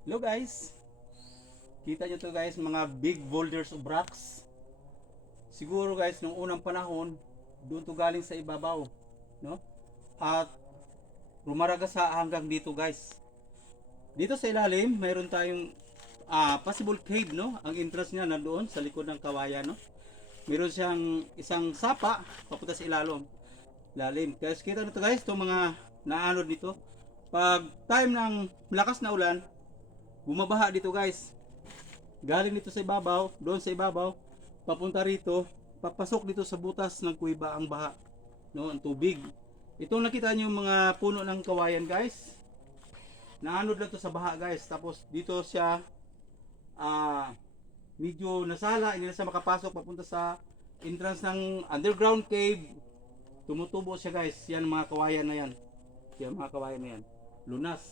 Hello guys, kita nyo to guys, mga big boulders of rocks. Siguro guys, nung unang panahon, doon to galing sa ibabaw, no? At rumaragasa hanggang dito guys. Dito sa ilalim, mayroon tayong possible cave, no? Ang entrance niya nandoon sa likod ng kawayan, no? Meron siyang isang sapa papunta sa lalim. Kaya kita nito guys, itong mga naanod nito. Pag time ng malakas na ulan, bumabaha dito guys. Galing dito sa ibabaw, doon sa ibabaw, papunta rito, papasok dito sa butas ng kuweba ang baha, no, ang tubig. Itong nakita niyo yung mga puno ng kawayan guys, naanod lang to sa baha guys. Tapos dito siya medyo nasala, hindi na siya makapasok papunta sa entrance ng underground cave. Tumutubo siya guys, yan mga kawayan na yan. Yan mga kawayan na yan, lunas.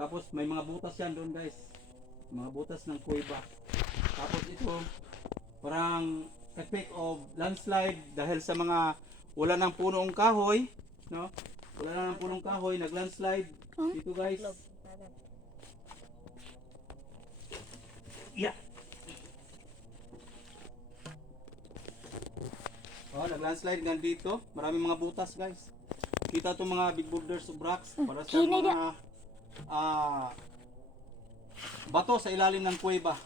Tapos may mga butas yan doon guys, mga butas ng kuweba. Tapos ito, parang effect of landslide dahil sa mga wala ng punong kahoy, no? Wala na ng punong kahoy, nag-landslide dito guys. Yeah. Oh, nag-landslide nga dito. Maraming mga butas guys. Kita itong mga big boulders of rocks para sa mga bato sa ilalim ng kuweba.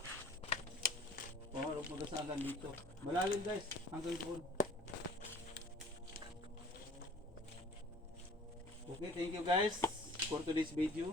Oh, magasagan dito. Malalim guys, hanggang doon. Okay, thank you guys for today's video.